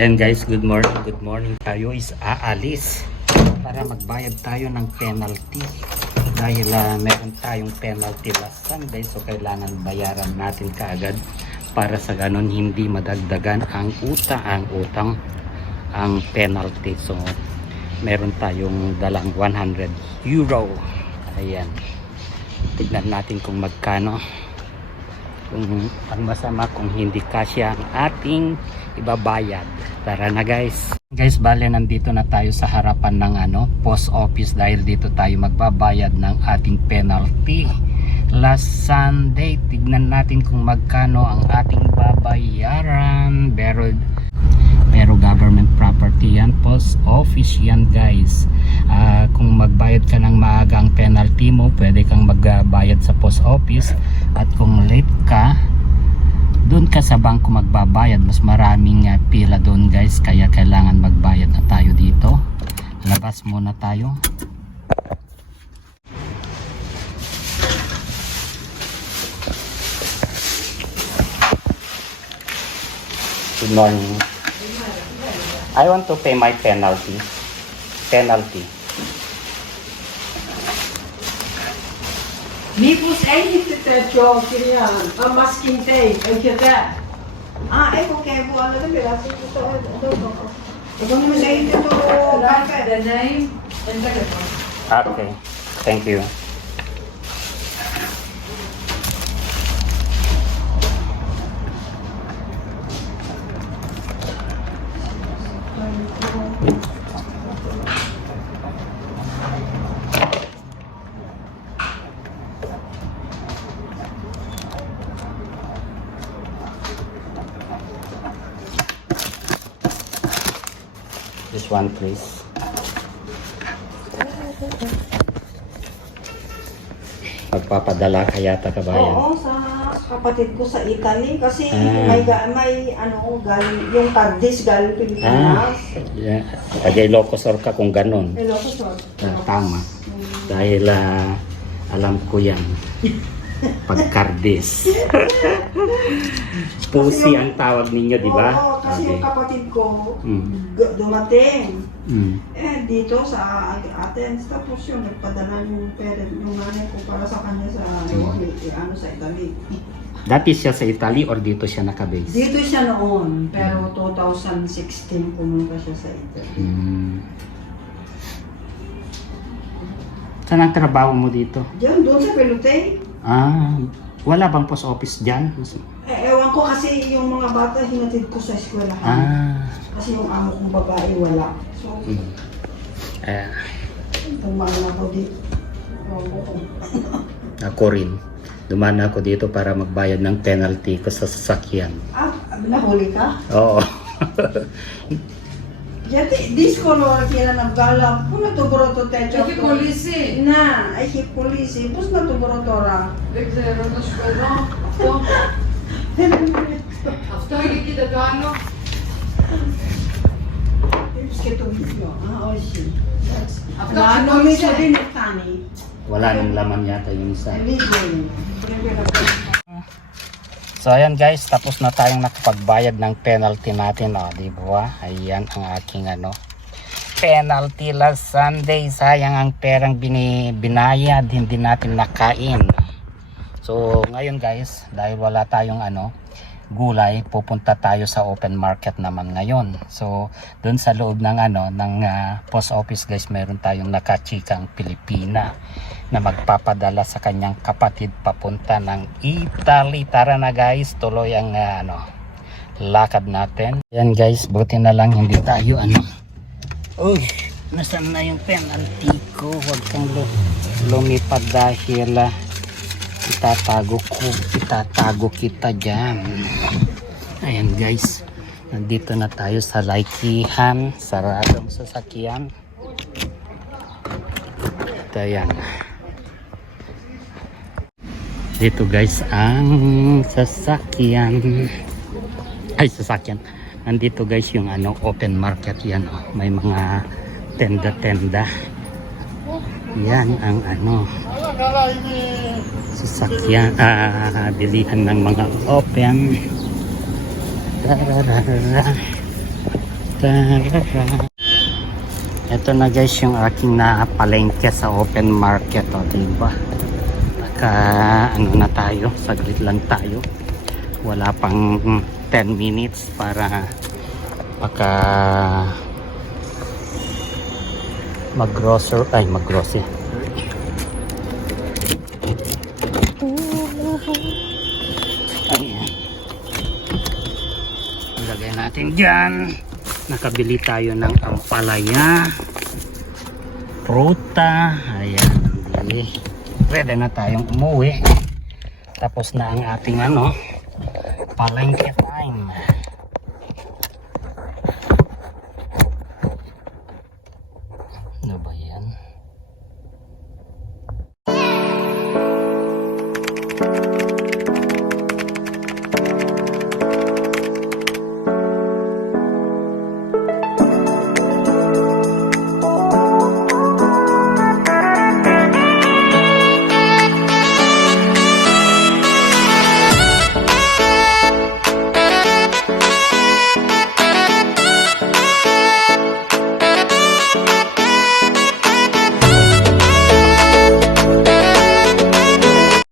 Ayan guys, good morning. Good morning. Tayo is aalis para magbayad tayo ng penalty. Dahil meron tayong penalty last Sunday, so kailangan bayaran natin kaagad para sa ganon hindi madagdagan ang utang ang penalty. So meron tayong dalang 100 euro. Ayan. Tignan natin kung magkano. Kung ang masama kung hindi kasya ang ating ibabayad. Tara na guys. Guys, bale nandito na tayo sa harapan ng post office dahil dito tayo magbabayad ng ating penalty. Last Sunday, tignan natin kung magkano ang ating babayaran. Pero government property yan, post office yan guys. Kung magbayad ka ng maaga ang penalty mo, pwede kang magbayad sa post office. At kung late ka, doon ka sa bangko magbabayad. Mas maraming pila doon guys, kaya kailangan magbayad na tayo dito. Labas muna tayo. Good morning. I want to pay my penalty. Mipus en gitti çok Kiriyan. Maskin tey, ökede. Okay, bu anladım biraz. Bunun neydi to? The name and telephone. Okay, thank you. This one please. Magpapadala ka yata kabayan. Oo, sa kapatid ko sa Italy kasi may galing yung Cadiz galing Pilipinas. Yeah. Ilocos ka kung ganon. Ilocos Tama. Dahil alam ko yan. Pag-Cadiz. Pusi ang tawag ninyo, di ba? Oo, kasi yung kapatid ko dumating. Dito sa Athens, tapos yun, nagpadala yung parent, yung nanay ko para sa kanya sa sa Italy. Dati siya sa Italy or dito siya nakabase? Dito siya noon, pero 2016 pumunta siya sa Italy. Saan ang trabaho mo dito? Diyan, doon sa Pelute. Wala bang post office dyan? Ewan ko kasi yung mga bata hinatid ko sa eskwelahan. Kasi yung amo kong babae wala. So, tumaan ako dito. Ako rin. Dumaan ako dito para magbayad ng penalty ko sa sasakyan. Nahuli ka? Oo. Jadi, discolor kila naggalap. Kung natuburo to techo. Які поліси? Ay polisi. Bus natuburo to ra. Вікторія, ну що, авто які додано? Bus kito video. Oishi. Авто May чи sabi ng tani. Wala nang laman yata yung isa. Ligo. So ayan guys, tapos na tayong nakapagbayad ng penalty natin. Di ba? Ayan ang aking penalty last Sunday. Sayang ang perang binayad, hindi natin nakain. So ngayon guys, dahil wala tayong gulay, pupunta tayo sa open market naman ngayon. So doon sa loob ng post office guys, meron tayong nakachikang Pilipina na magpapadala sa kanyang kapatid papunta ng Italy. Tara na guys, tuloy ang lakad natin. Yan guys, buti na lang hindi tayo Uy, nasaan na yung penalty ko? Huwag kang lumipad dahil itatago kita dyan. Ayan guys, nandito na tayo sa Laikihan, saradong sasakyan. Ito yan. Dito guys ang sasakyan. Nandito guys yung open market yan. May mga tenda-tenda. Yan ang sasakyan, bilihan ng mga open. Tarara. Ito na guys yung aking napalengke sa open market, o diba? Ano na tayo, saglit lang tayo, wala pang 10 minutes para mag-grocery. Ayan, ilagay natin dyan. Nakabili tayo ng ampalaya, pruta, ayan, bili. Ready na tayong umuwi. Tapos na ang ating palengke.